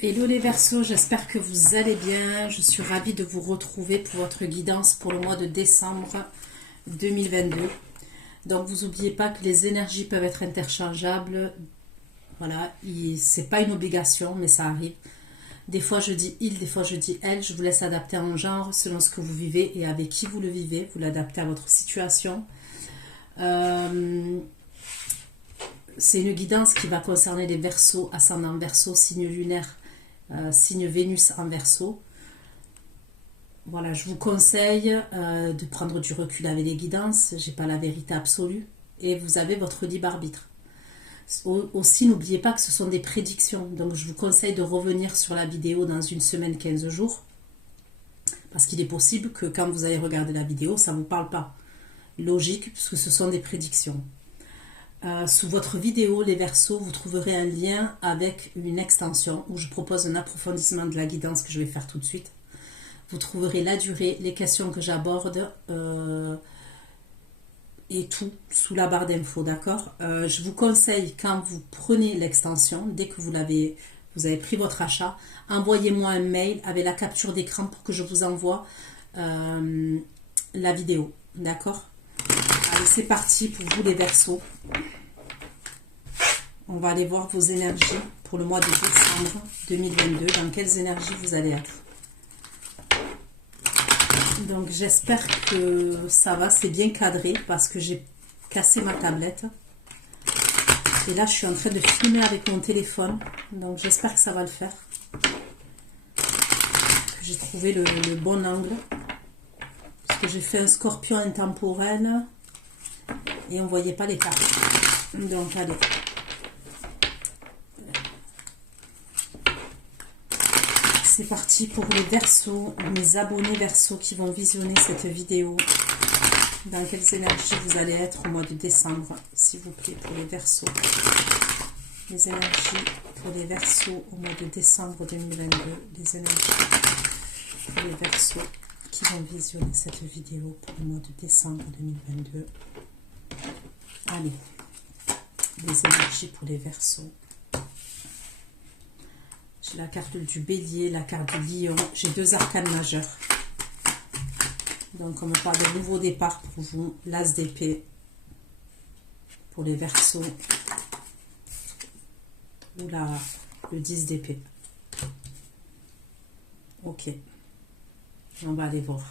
Hello les Verseaux, j'espère que vous allez bien. Je suis ravie de vous retrouver pour votre guidance pour le mois de décembre 2022. Donc vous n'oubliez pas que les énergies peuvent être interchangeables. Voilà, c'est pas une obligation, mais ça arrive. Des fois je dis il, des fois je dis elle. Je vous laisse adapter en genre selon ce que vous vivez et avec qui vous le vivez. Vous l'adaptez à votre situation. C'est une guidance qui va concerner les Verseaux, ascendant Verseau, signe lunaire, signe Vénus en Verseau. Voilà, je vous conseille de prendre du recul avec les guidances. J'ai pas la vérité absolue et vous avez votre libre arbitre. Aussi, n'oubliez pas que ce sont des prédictions. Donc, je vous conseille de revenir sur la vidéo dans une semaine, 15 jours. Parce qu'il est possible que quand vous allez regarder la vidéo, ça ne vous parle pas. Logique, puisque ce sont des prédictions. Sous votre vidéo, les Verseaux, vous trouverez un lien avec une extension où je propose un approfondissement de la guidance que je vais faire tout de suite. Vous trouverez la durée, les questions que j'aborde et tout sous la barre d'infos, d'accord. Je vous conseille, quand vous prenez l'extension, dès que vous avez pris votre achat, envoyez-moi un mail avec la capture d'écran pour que je vous envoie la vidéo, d'accord. Allez, c'est parti pour vous les Verseaux. On va aller voir vos énergies pour le mois de décembre 2022. Dans quelles énergies vous allez être. Donc j'espère que ça va, c'est bien cadré parce que j'ai cassé ma tablette. Et là je suis en train de filmer avec mon téléphone. Donc j'espère que ça va le faire. J'ai trouvé le bon angle. Parce que j'ai fait un scorpion intemporel. Et on ne voyait pas les cartes. Donc allez. C'est parti pour les Verseaux, mes abonnés Verseaux qui vont visionner cette vidéo. Dans quelles énergies vous allez être au mois de décembre, s'il vous plaît, pour les Verseaux. Les énergies pour les Verseaux au mois de décembre 2022. Les énergies pour les Verseaux qui vont visionner cette vidéo pour le mois de décembre 2022. Allez, les énergies pour les Verseaux. J'ai la carte du bélier, la carte du lion. J'ai deux arcanes majeurs. Donc, on me parle de nouveau départ pour vous. L'as d'épée pour les Verseaux. Ou le 10 d'épée. Ok. On va aller voir.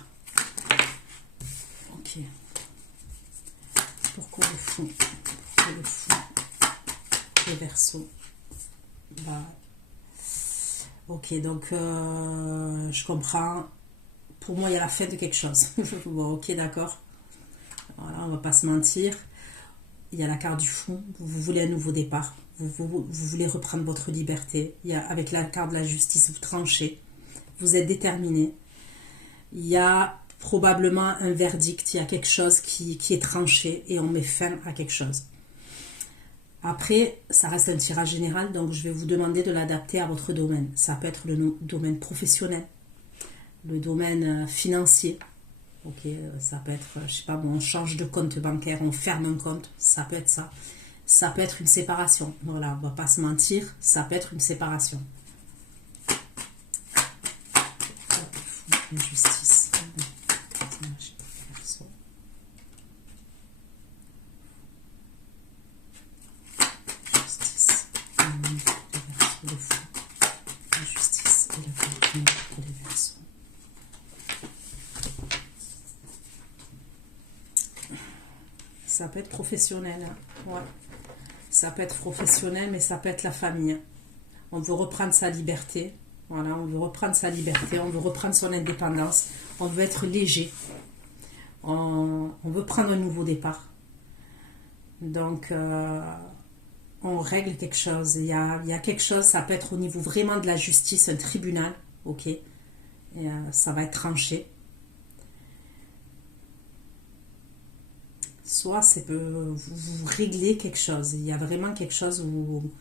Ok. Pourquoi le fond? Pourquoi le fond? Les Verseaux. Bah. Ok, donc je comprends. Pour moi, il y a la fin de quelque chose. Bon, ok, d'accord. Voilà, on va pas se mentir. Il y a la carte du fond. Vous voulez un nouveau départ. Vous voulez reprendre votre liberté. Avec la carte de la justice, vous tranchez. Vous êtes déterminé. Il y a probablement un verdict. Il y a quelque chose qui est tranché et on met fin à quelque chose. Après, ça reste un tirage général, donc je vais vous demander de l'adapter à votre domaine. Ça peut être le domaine professionnel, le domaine financier. Ok, ça peut être, je sais pas, bon, on change de compte bancaire, on ferme un compte, ça peut être ça. Ça peut être une séparation. Voilà, on va pas se mentir, ça peut être une séparation. Injustice. Ça peut être professionnel. Hein. Ouais. Ça peut être professionnel, mais ça peut être la famille. On veut reprendre sa liberté. Voilà, on veut reprendre sa liberté. On veut reprendre son indépendance. On veut être léger. On veut prendre un nouveau départ. Donc, on règle quelque chose. Il y a quelque chose, ça peut être au niveau vraiment de la justice, un tribunal. Ok. Et, ça va être tranché. Soit vous réglez quelque chose. Il y a vraiment quelque chose où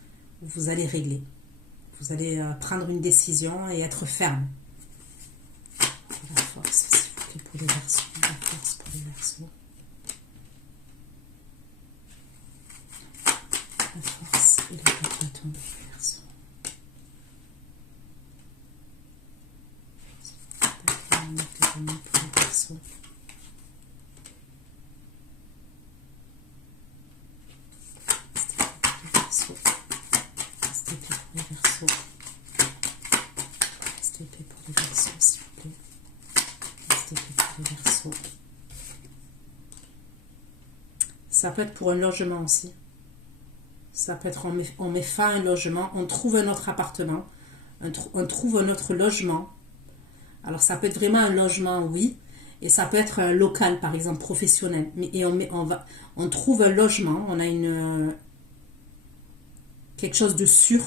vous allez régler. Vous allez prendre une décision et être ferme. La force, s'il vous plaît, pour les Verseaux. La force pour les Verseaux. La force et le bâton pour les Verseaux. Verseau. Restez pour les Verseaux. Restez pour les Verseaux, s'il vous plaît. Restez pour les Verseaux. Ça peut être pour un logement aussi. Ça peut être on met fin à un logement, on trouve un autre appartement, on trouve un autre logement. Alors ça peut être vraiment un logement, oui, et ça peut être un local, par exemple, professionnel. Mais, et on trouve un logement, on a quelque chose de sûr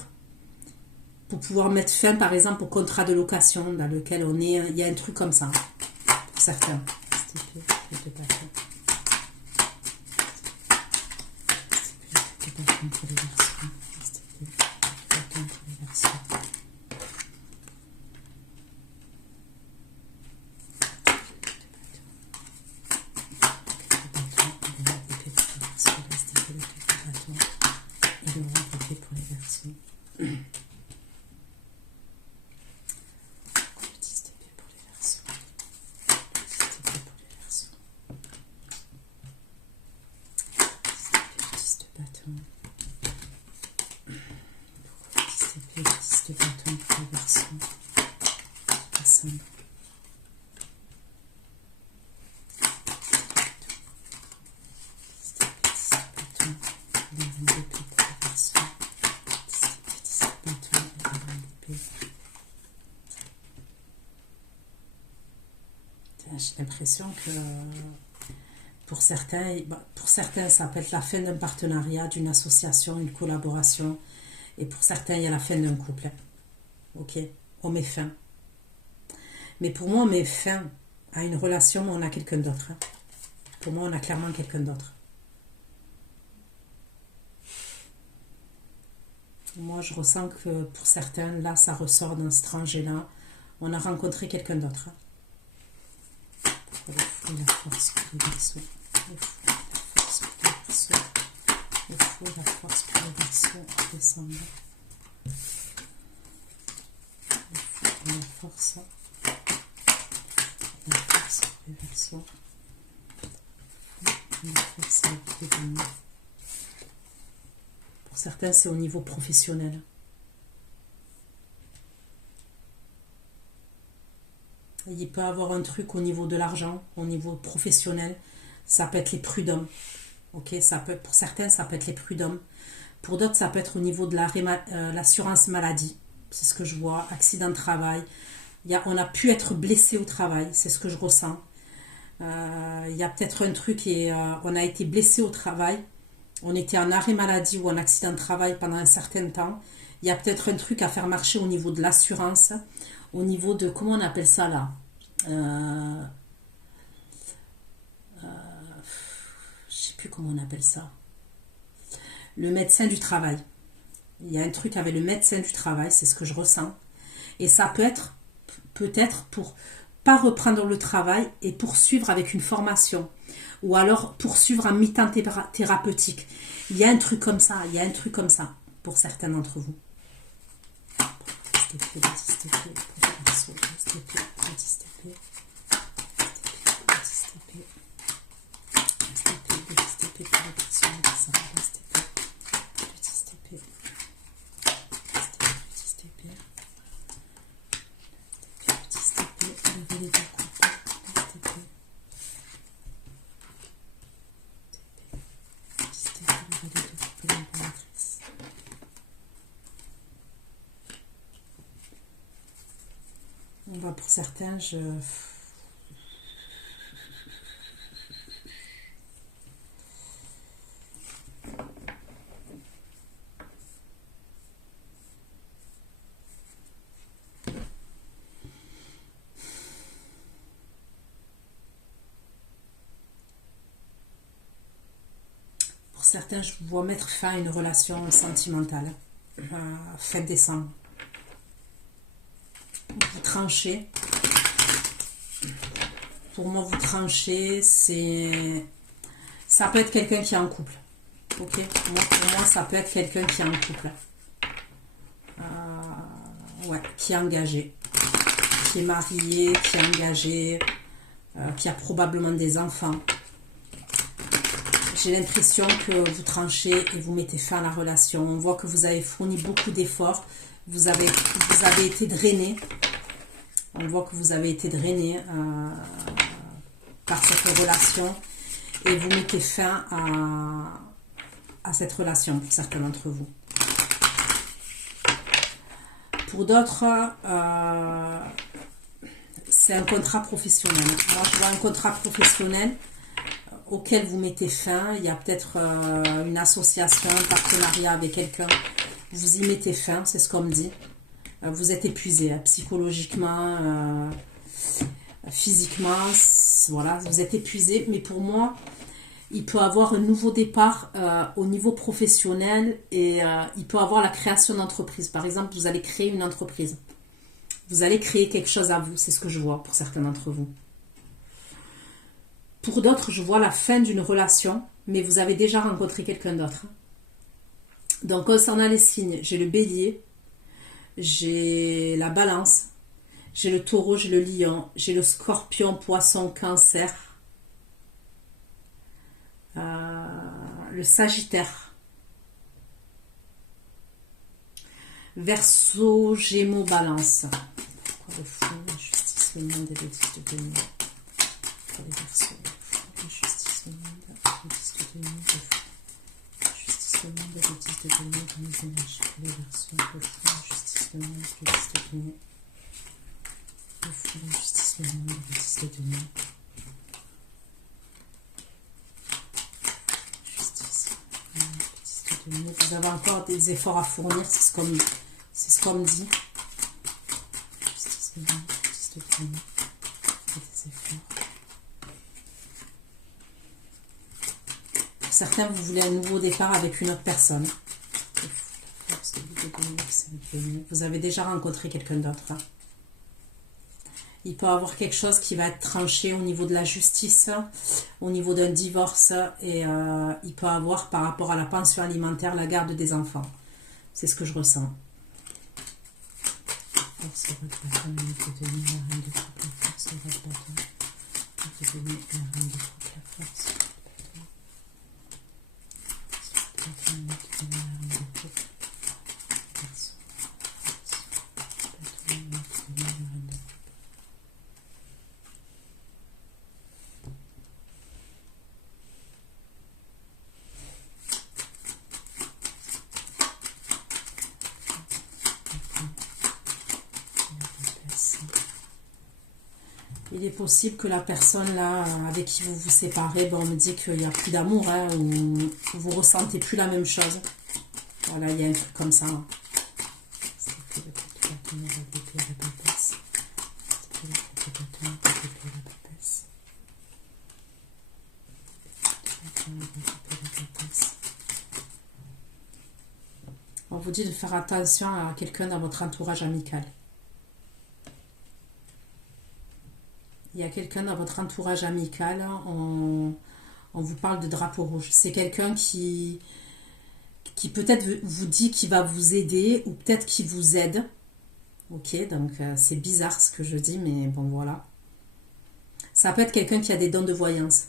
pour pouvoir mettre fin, par exemple, au contrat de location dans lequel on est. Il y a un truc comme ça, pour certains. Pour les Verseaux. J'ai l'impression que pour certains, ça peut être la fin d'un partenariat, d'une association, une collaboration. Et pour certains, il y a la fin d'un couple. Ok, on met fin. Mais pour moi, on met fin à une relation où on a quelqu'un d'autre. Pour moi, on a clairement quelqu'un d'autre. Moi, je ressens que pour certains, là, ça ressort d'un stranger-là. On a rencontré quelqu'un d'autre. La force pour les Verseaux. La force pour les Verseaux. Il faut la force pour les Verseaux en décembre. Il faut la force. La force pour les Verseaux. La force avec les Verseaux. Pour certains, c'est au niveau professionnel. Il peut y avoir un truc au niveau de l'argent, au niveau professionnel. Ça peut être les prud'hommes. Ok, pour certains, ça peut être les prud'hommes. Pour d'autres, ça peut être au niveau de l'assurance maladie. C'est ce que je vois. Accident de travail. On a pu être blessé au travail. C'est ce que je ressens. Il y a peut-être un truc on a été blessé au travail. On était en arrêt maladie ou en accident de travail pendant un certain temps. Il y a peut-être un truc à faire marcher au niveau de l'assurance. Au niveau de, comment on appelle ça là, je sais plus comment on appelle ça, le médecin du travail. Il y a un truc avec le médecin du travail, c'est ce que je ressens. Et ça peut-être pour pas reprendre le travail et poursuivre avec une formation. Ou alors poursuivre en mi-temps thérapeutique. Il y a un truc comme ça, pour certains d'entre vous. Pour certains, je vous vois mettre fin à une relation sentimentale fin décembre. Vous tranchez. Pour moi, vous tranchez, ça peut être quelqu'un qui est en couple. Ok, pour moi, ça peut être quelqu'un qui est en couple. Ouais, qui est engagé. Qui est marié, qui est engagé. qui a probablement des enfants. J'ai l'impression que vous tranchez et vous mettez fin à la relation. On voit que vous avez fourni beaucoup d'efforts. Vous avez été drainé. On voit que vous avez été drainé par cette relation. Et vous mettez fin à cette relation pour certains d'entre vous. Pour d'autres, c'est un contrat professionnel. Moi, je vois un contrat professionnel auquel vous mettez fin. Il y a peut-être une association, un partenariat avec quelqu'un. Vous y mettez fin, c'est ce qu'on me dit. Vous êtes épuisé psychologiquement, physiquement. Voilà, vous êtes épuisé. Mais pour moi, il peut avoir un nouveau départ au niveau professionnel et il peut avoir la création d'entreprise. Par exemple, vous allez créer une entreprise. Vous allez créer quelque chose à vous. C'est ce que je vois pour certains d'entre vous. Pour d'autres, je vois la fin d'une relation, mais vous avez déjà rencontré quelqu'un d'autre. Donc, concernant les signes, j'ai le bélier, j'ai la balance, j'ai le taureau, j'ai le lion, j'ai le scorpion, poisson, cancer, le sagittaire, verseau, gémeaux, balance. Pourquoi le fou, la justice, le monde et le disque de nuit. Pour les verseaux, la justice, le monde, le disque de nuit, la justice, le monde et le disque de nuit, dans les énergies. Pour les verseaux, le fou, la justice, le monde, le disque de nuit. Le fou, la justice, le monde et le disque de nuit. Vous avez encore des efforts à fournir, c'est ce qu'on me dit. Justice, justice de Dieu, des efforts. Pour certains, vous voulez un nouveau départ avec une autre personne. Vous avez déjà rencontré quelqu'un d'autre. Il peut y avoir quelque chose qui va être tranché au niveau de la justice, au niveau d'un divorce, et il peut y avoir par rapport à la pension alimentaire, la garde des enfants. C'est ce que je ressens. Force votre bâton, il peut donner la reine de couple, la force votre bâton, il peut donner la reine de couple, la force votre bâton. Votre bâton, il peut donner la reine de couple, verseau, force, bâton, il peut donner la reine de couple. Il est possible que la personne là avec qui vous vous séparez, on me dit qu'il n'y a plus d'amour, hein, ou vous ressentez plus la même chose. Voilà, il y a un truc comme ça. Hein. On vous dit de faire attention à quelqu'un dans votre entourage amical. Il y a quelqu'un dans votre entourage amical, on vous parle de drapeau rouge. C'est quelqu'un qui peut-être vous dit qu'il va vous aider ou peut-être qu'il vous aide. Ok, donc c'est bizarre ce que je dis, mais bon voilà. Ça peut être quelqu'un qui a des dons de voyance.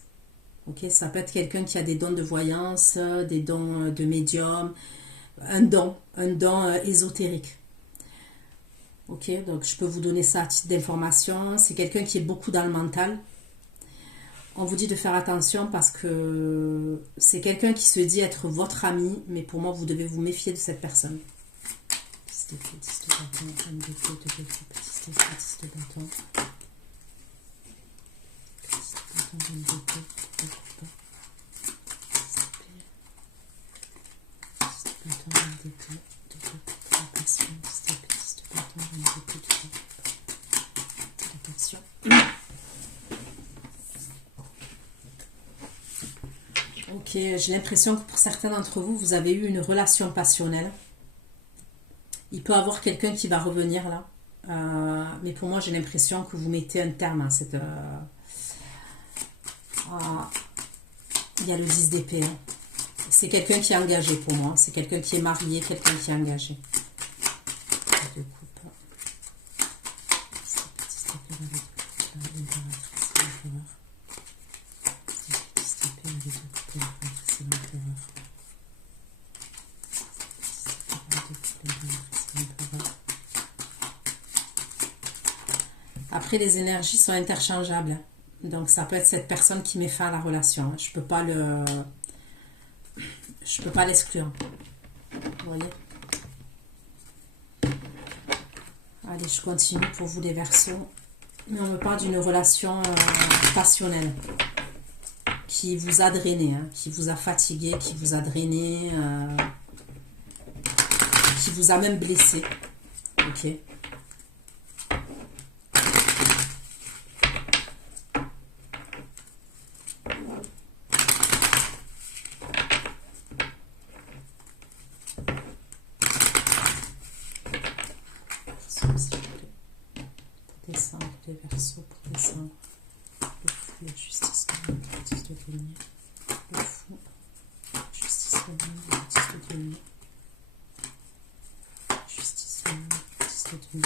Ok, ça peut être quelqu'un qui a des dons de voyance, des dons de médium, un don ésotérique. Ok, donc je peux vous donner ça à titre d'information. C'est quelqu'un qui est beaucoup dans le mental. On vous dit de faire attention parce que c'est quelqu'un qui se dit être votre ami, mais pour moi, vous devez vous méfier de cette personne. Ok, j'ai l'impression que pour certains d'entre vous, vous avez eu une relation passionnelle. Il peut y avoir quelqu'un qui va revenir là. Mais pour moi, j'ai l'impression que vous mettez un terme à cette... il y a le 10 d'épée. Hein. C'est quelqu'un qui est engagé pour moi. C'est quelqu'un qui est marié, quelqu'un qui est engagé. Après, les énergies sont interchangeables. Donc, ça peut être cette personne qui met fin à la relation. Je peux pas l'exclure. Vous voyez? Allez, je continue pour vous les Verseaux. Mais on me parle d'une relation passionnelle qui vous a drainé, hein, qui vous a fatigué, qui vous a drainé, qui vous a même blessé. Ok. Descendre les Verseaux pour descendre. Le fou, la justice, la justice de Dieu. Le fou, la justice, la justice de Dieu. Justice, la justice de Dieu.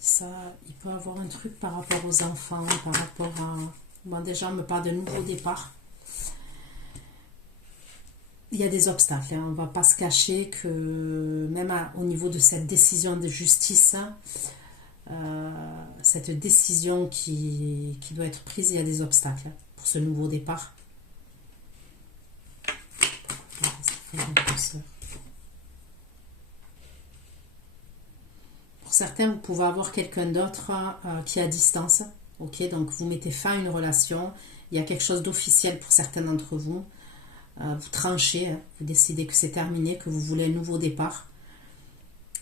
Ça, il peut avoir un truc par rapport aux enfants, par rapport à... Bon, déjà, on me parle de nouveau départ. Il y a des obstacles, hein. On ne va pas se cacher que même au niveau de cette décision de justice, cette décision qui doit être prise, il y a des obstacles pour ce nouveau départ. Pour certains, vous pouvez avoir quelqu'un d'autre qui est à distance. Ok, donc vous mettez fin à une relation. Il y a quelque chose d'officiel pour certains d'entre vous. Vous tranchez, hein, vous décidez que c'est terminé, que vous voulez un nouveau départ.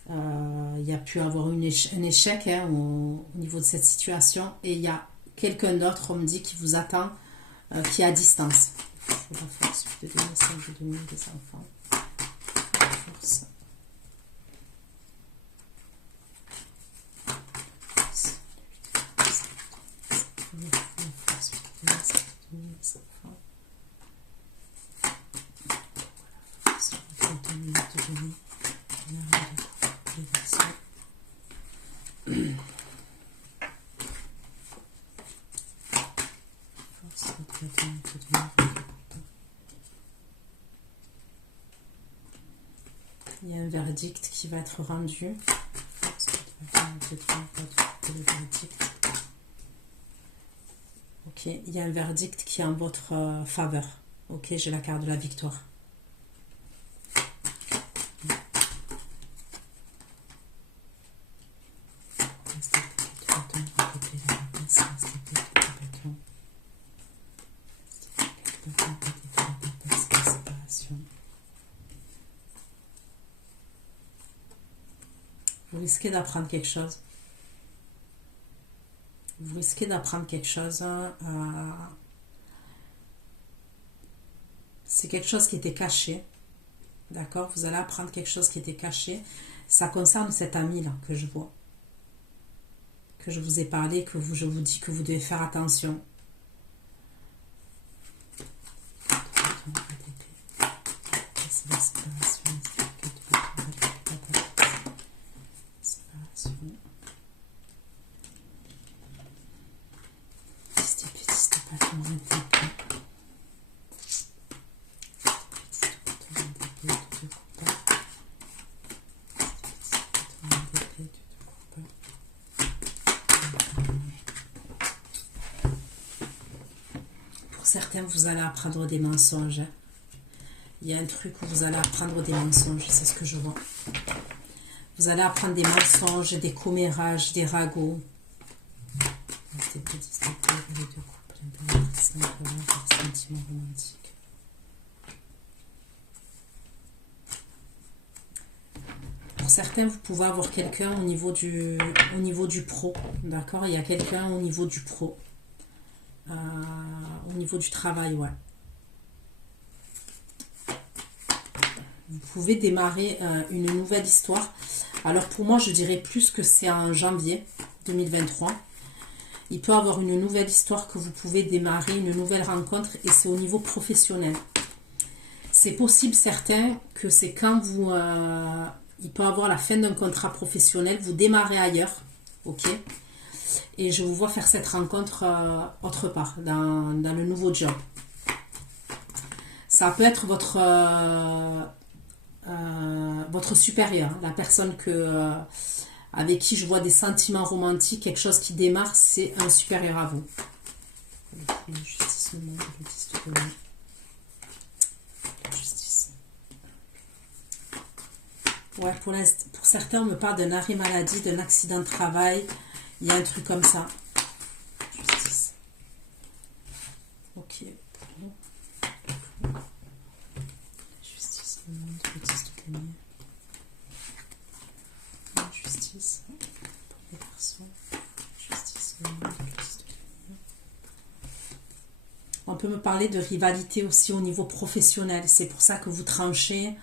Il y a pu avoir un échec hein, au niveau de cette situation. Et il y a quelqu'un d'autre, on me dit, qui vous attend, qui est à distance. Il faut la force de donner celle de donner des enfants. La force. Il y a un verdict qui va être rendu. Ok, il y a un verdict qui est en votre faveur. Ok, j'ai la carte de la victoire. Vous risquez d'apprendre quelque chose. Vous risquez d'apprendre quelque chose. C'est quelque chose qui était caché. D'accord? Vous allez apprendre quelque chose qui était caché. Ça concerne cet ami-là que je vois. Que je vous ai parlé, je vous dis que vous devez faire attention. Certains, vous allez apprendre des mensonges. Il y a un truc où vous allez apprendre des mensonges, c'est ce que je vois. Vous allez apprendre des mensonges, des commérages, des ragots. Pour certains, vous pouvez avoir quelqu'un au niveau du pro. D'accord? Il y a quelqu'un au niveau du pro. Au niveau du travail, ouais. Vous pouvez démarrer une nouvelle histoire. Alors pour moi, je dirais plus que c'est en janvier 2023. il peut y avoir une nouvelle histoire que vous pouvez démarrer, une nouvelle rencontre, et c'est au niveau professionnel. C'est possible, certains, que c'est quand vous... il peut y avoir la fin d'un contrat professionnel, vous démarrez ailleurs, ok? Et je vous vois faire cette rencontre autre part, dans le nouveau job. Ça peut être votre supérieur, la personne avec qui je vois des sentiments romantiques, quelque chose qui démarre, c'est un supérieur à vous. Justice, le monde, justice. Ouais, pour certains, on me parle d'un arrêt maladie, d'un accident de travail. Il y a un truc comme ça. Justice. Ok. Justice, le monde, justice de Camille. Justice pour les garçons. Justice, le monde, justice de Camille. On peut me parler de rivalité aussi au niveau professionnel. C'est pour ça que vous tranchez.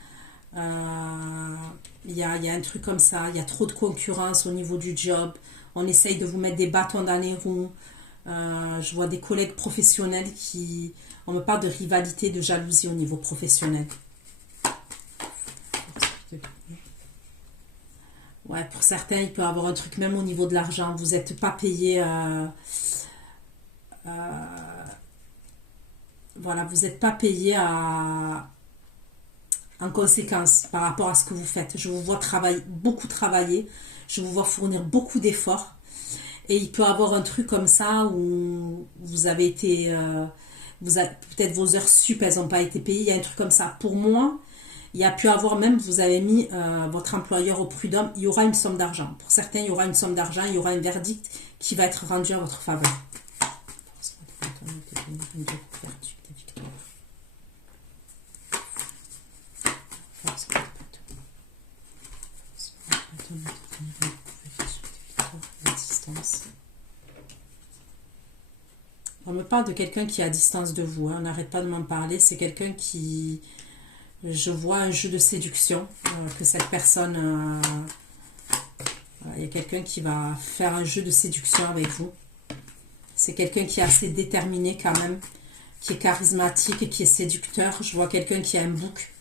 Il y a un truc comme ça. Il y a trop de concurrence au niveau du job. On essaye de vous mettre des bâtons dans les roues. Je vois des collègues professionnels qui... On me parle de rivalité, de jalousie au niveau professionnel. Ouais, pour certains, il peut y avoir un truc même au niveau de l'argent. Vous n'êtes pas payé... voilà, vous n'êtes pas payé en conséquence par rapport à ce que vous faites. Je vous vois beaucoup travailler. Je vous vois fournir beaucoup d'efforts. Et il peut y avoir un truc comme ça où vous avez été... peut-être vos heures sup, elles n'ont pas été payées. Il y a un truc comme ça. Pour moi, il y a pu avoir même, vous avez mis votre employeur au prud'homme, il y aura une somme d'argent. Pour certains, il y aura une somme d'argent, il y aura un verdict qui va être rendu à votre faveur. On me parle de quelqu'un qui est à distance de vous, hein. On n'arrête pas de m'en parler. C'est quelqu'un qui... Je vois un jeu de séduction, que cette personne... il y a quelqu'un qui va faire un jeu de séduction avec vous. C'est quelqu'un qui est assez déterminé quand même, qui est charismatique et qui est séducteur. Je vois quelqu'un qui a un bouc.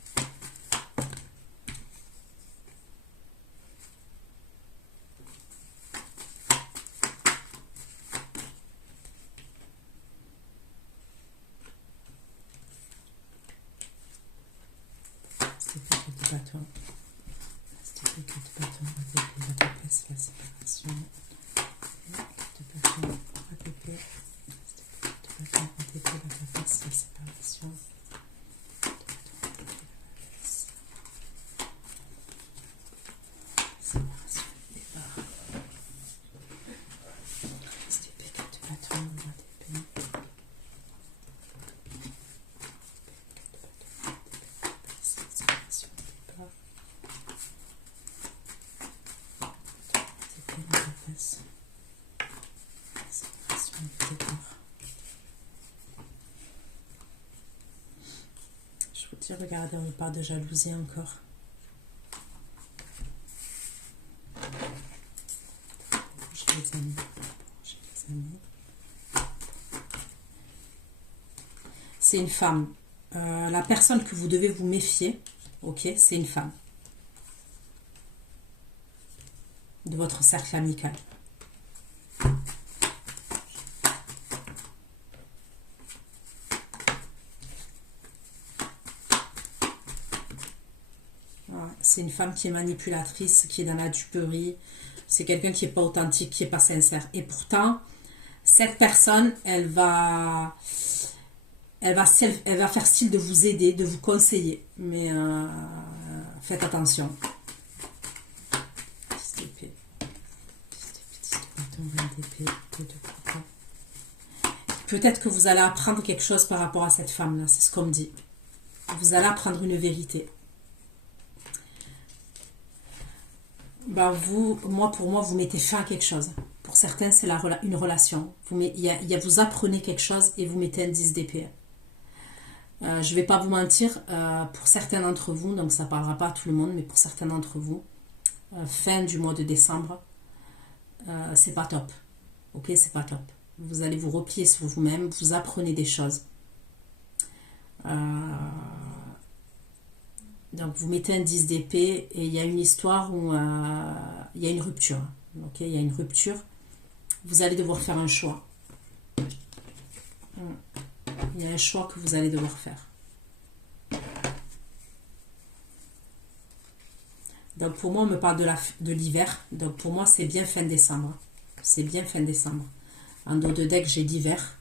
Regardez, on me parle de jalousie encore. J'ai les amis. C'est une femme. La personne que vous devez vous méfier, ok, c'est une femme. De votre cercle amical. C'est une femme qui est manipulatrice, qui est dans la duperie. C'est quelqu'un qui n'est pas authentique, qui n'est pas sincère. Et pourtant, cette personne, elle va faire style de vous aider, de vous conseiller. Mais faites attention. Peut-être que vous allez apprendre quelque chose par rapport à cette femme-là. C'est ce qu'on me dit. Vous allez apprendre une vérité. Ben pour moi, vous mettez fin à quelque chose. Pour certains, c'est une relation. Vous apprenez quelque chose et vous mettez un 10 d'épée. Je ne vais pas vous mentir, pour certains d'entre vous, donc ça ne parlera pas à tout le monde, mais pour certains d'entre vous, fin du mois de décembre, c'est pas top. Ok, c'est pas top. vous allez vous replier sur vous-même, vous apprenez des choses. Donc vous mettez un 10 d'épée et il y a une histoire où il y a une rupture. Ok, il y a une rupture. Vous allez devoir faire un choix. Il y a un choix que vous allez devoir faire. Donc pour moi, on me parle de l'hiver. Donc pour moi, c'est bien fin décembre. C'est bien fin décembre. En dos de deck, j'ai l'hiver.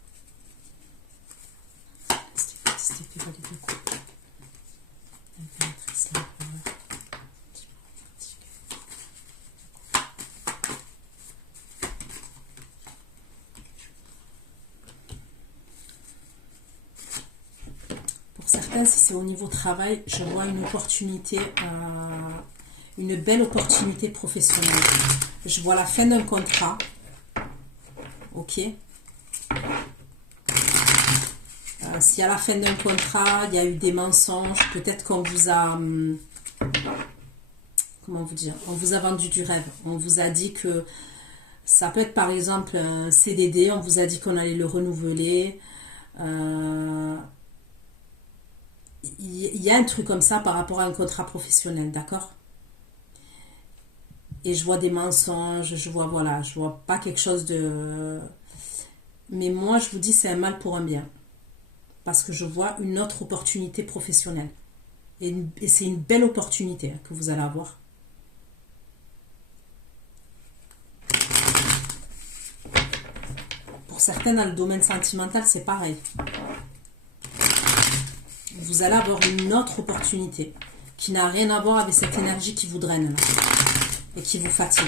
Pour certains, si c'est au niveau travail, je vois une opportunité, une belle opportunité professionnelle. Je vois la fin d'un contrat. Ok. Si à la fin d'un contrat, il y a eu des mensonges, peut-être qu'on vous a... comment vous dire? On vous a vendu du rêve. On vous a dit que... Ça peut être par exemple un CDD, on vous a dit qu'on allait le renouveler. Il y a un truc comme ça par rapport à un contrat professionnel, d'accord? Et je vois des mensonges, je vois, voilà, je vois pas quelque chose de... Mais moi, je vous dis, c'est un mal pour un bien. Parce que je vois une autre opportunité professionnelle. Et c'est une belle opportunité que vous allez avoir. Pour certains, dans le domaine sentimental, c'est pareil. Vous allez avoir une autre opportunité qui n'a rien à voir avec cette énergie qui vous draine là, et qui vous fatigue.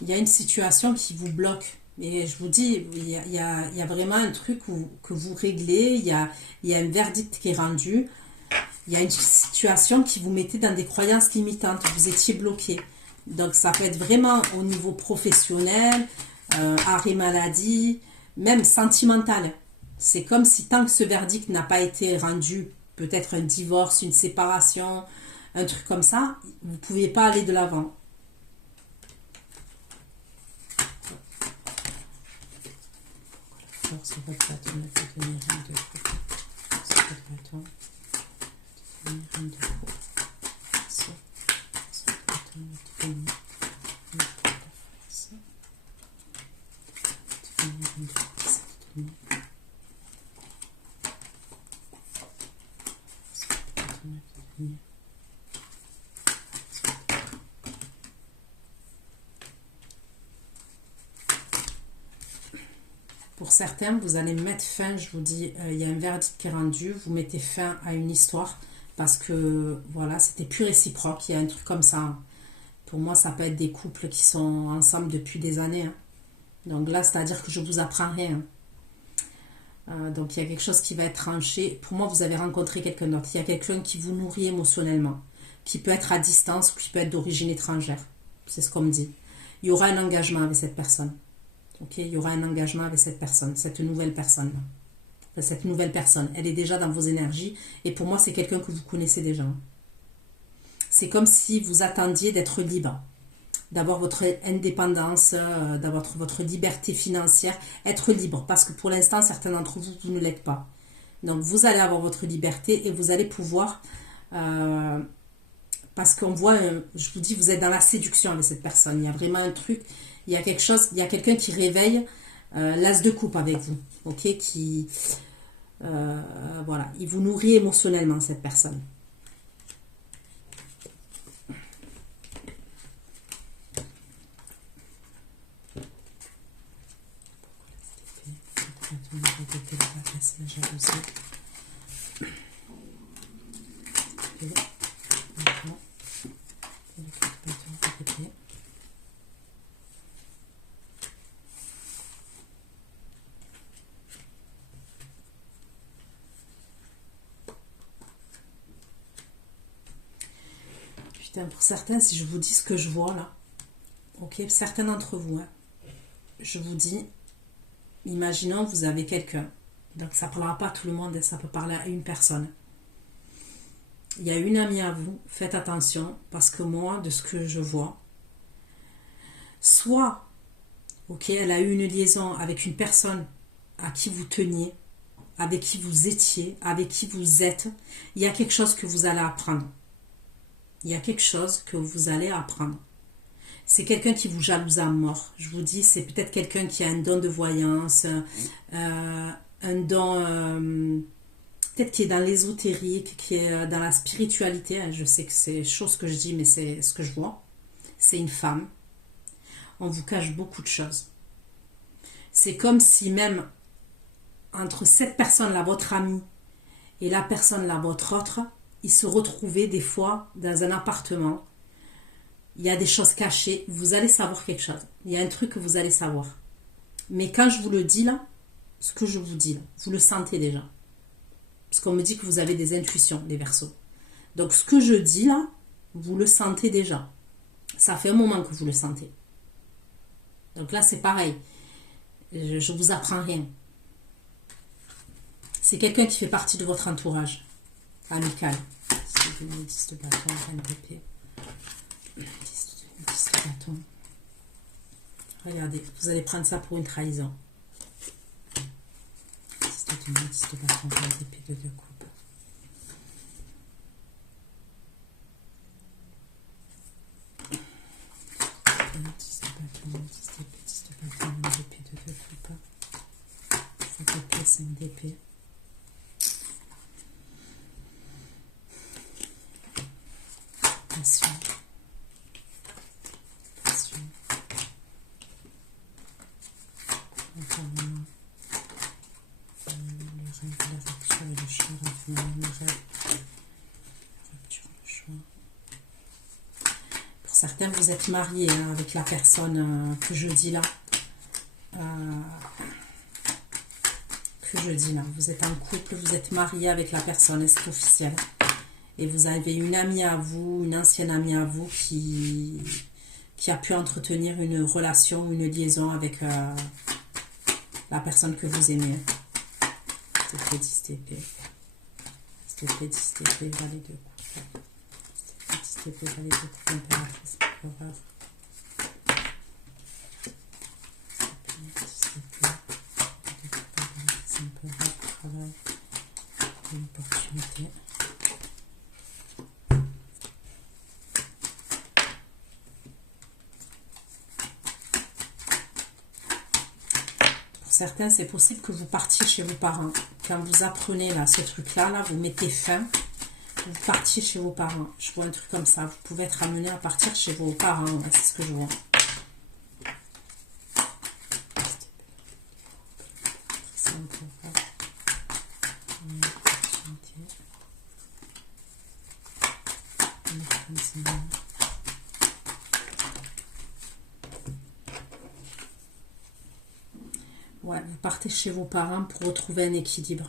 Il y a une situation qui vous bloque. Et je vous dis, il y a vraiment un truc que vous réglez, il y a un verdict qui est rendu, il y a une situation qui vous mettait dans des croyances limitantes, vous étiez bloqué. Donc ça peut être vraiment au niveau professionnel, arrêt maladie, même sentimental. C'est comme si tant que ce verdict n'a pas été rendu, peut-être un divorce, une séparation, un truc comme ça, vous ne pouvez pas aller de l'avant. Force votre bâton ne peut tenir un de coupe. Force votre bâton ne peut tenir un de coupe. Force votre bâton ne peut tenir un de coupe. Force tenir un de coupe. Pour certains, vous allez mettre fin, je vous dis, il y a un verdict qui est rendu, vous mettez fin à une histoire parce que, voilà, c'était plus réciproque, il y a un truc comme ça. Pour moi, ça peut être des couples qui sont ensemble depuis des années. Hein. Donc là, c'est-à-dire que je vous apprends rien. Donc il y a quelque chose qui va être tranché. Pour moi, vous avez rencontré quelqu'un d'autre. Il y a quelqu'un qui vous nourrit émotionnellement, qui peut être à distance ou qui peut être d'origine étrangère. C'est ce qu'on me dit. Il y aura un engagement avec cette personne. Okay, il y aura un engagement avec cette personne, cette nouvelle personne. Cette nouvelle personne, elle est déjà dans vos énergies. Et pour moi, c'est quelqu'un que vous connaissez déjà. C'est comme si vous attendiez d'être libre, d'avoir votre indépendance, d'avoir votre liberté financière, être libre. Parce que pour l'instant, certains d'entre vous, vous ne l'êtes pas. Donc, vous allez avoir votre liberté et vous allez pouvoir... parce qu'on voit, je vous dis, vous êtes dans la séduction avec cette personne. Il y a vraiment un truc... Il y a quelque chose, il y a quelqu'un qui réveille l'as de coupe avec vous, ok, qui, voilà, il vous nourrit émotionnellement, cette personne. Putain, pour certains, si je vous dis ce que je vois là, ok, certains d'entre vous, hein, je vous dis, imaginons vous avez quelqu'un, donc ça ne parlera pas à tout le monde, ça peut parler à une personne. Il y a une amie à vous, faites attention, parce que moi, de ce que je vois, soit, ok, elle a eu une liaison avec une personne à qui vous teniez, avec qui vous étiez, avec qui vous êtes, il y a quelque chose que vous allez apprendre. Il y a quelque chose que vous allez apprendre. C'est quelqu'un qui vous jalouse à mort. Je vous dis, c'est peut-être quelqu'un qui a un don de voyance, un don, peut-être qui est dans l'ésotérique, qui est dans la spiritualité. Je sais que c'est chose ce que je dis, mais c'est ce que je vois. C'est une femme. On vous cache beaucoup de choses. C'est comme si même entre cette personne-là, votre amie, et la personne-là, votre autre, ils se retrouvaient des fois dans un appartement. Il y a des choses cachées. Vous allez savoir quelque chose. Il y a un truc que vous allez savoir. Mais quand je vous le dis là, ce que je vous dis là, vous le sentez déjà. Parce qu'on me dit que vous avez des intuitions, les Verseaux. Donc ce que je dis là, vous le sentez déjà. Ça fait un moment que vous le sentez. Donc là, c'est pareil. Je vous apprends rien. C'est quelqu'un qui fait partie de votre entourage amical. 10 de bâton, reine d'épée. 10 de bâton. Regardez, vous allez prendre ça pour une trahison. 10 de bâton, reine d'épée, de 2 coupes. Cinq d'épée. Passion. Passion. Enfermement. Le rêve, la rupture et le choix. L'enfermement, le rêve. La rupture, le choix. Pour certains, vous êtes mariés hein, avec la personne que je dis là. Vous êtes en couple, vous êtes marié avec la personne, c'est officiel. Et vous avez une amie à vous, une ancienne amie à vous qui a pu entretenir une relation, une liaison avec la personne que vous aimez. C'était 10 TP. C'était 10 TP, valet de coupe. C'était 10 TP, valet de coupe, impératrice, horreur. Travail, une opportunité. Pour certains, c'est possible que vous partiez chez vos parents. Quand vous apprenez là, ce truc-là, là, vous mettez fin, vous partiez chez vos parents. Je vois un truc comme ça. Vous pouvez être amené à partir chez vos parents. Ouais, c'est ce que je vois. Ouais, vous partez chez vos parents pour retrouver un équilibre.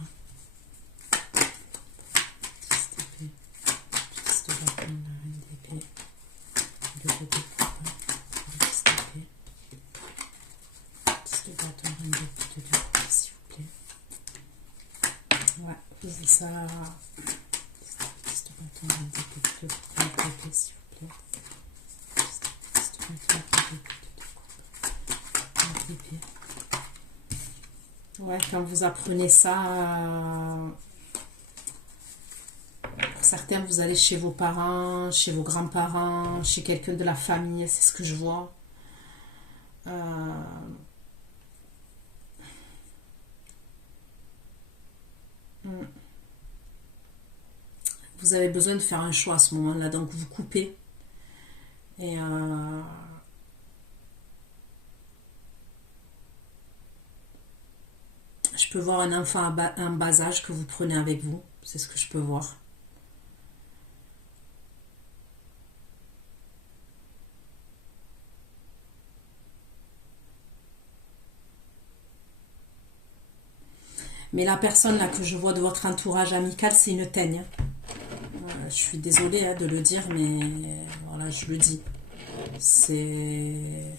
Ouais, c'est ça. Ouais, quand vous apprenez ça, pour certains, vous allez chez vos parents, chez vos grands-parents, chez quelqu'un de la famille, c'est ce que je vois. Vous avez besoin de faire un choix à ce moment-là, donc vous coupez. Et je peux voir un enfant en bas âge que vous prenez avec vous. C'est ce que je peux voir. Mais la personne là que je vois de votre entourage amical, c'est une teigne. suis désolée hein, de le dire, mais voilà, je le dis. C'est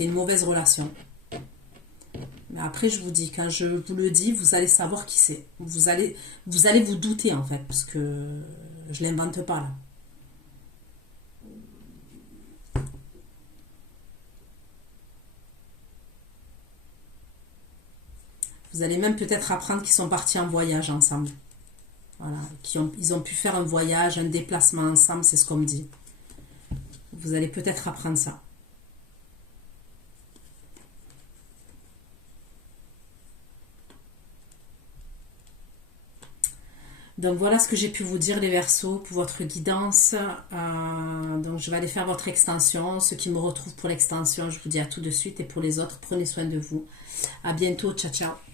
une mauvaise relation. Mais après, je vous dis, quand je vous le dis, vous allez savoir qui c'est. Vous allez vous douter, en fait, parce que je l'invente pas, là. Vous allez même peut-être apprendre qu'ils sont partis en voyage ensemble. Voilà, ils ont pu faire un voyage, un déplacement ensemble, c'est ce qu'on me dit. Vous allez peut-être apprendre ça. Donc voilà ce que j'ai pu vous dire les Verseaux pour votre guidance. Donc je vais aller faire votre extension. Ceux qui me retrouvent pour l'extension, je vous dis à tout de suite. Et pour les autres, prenez soin de vous. À bientôt. Ciao, ciao.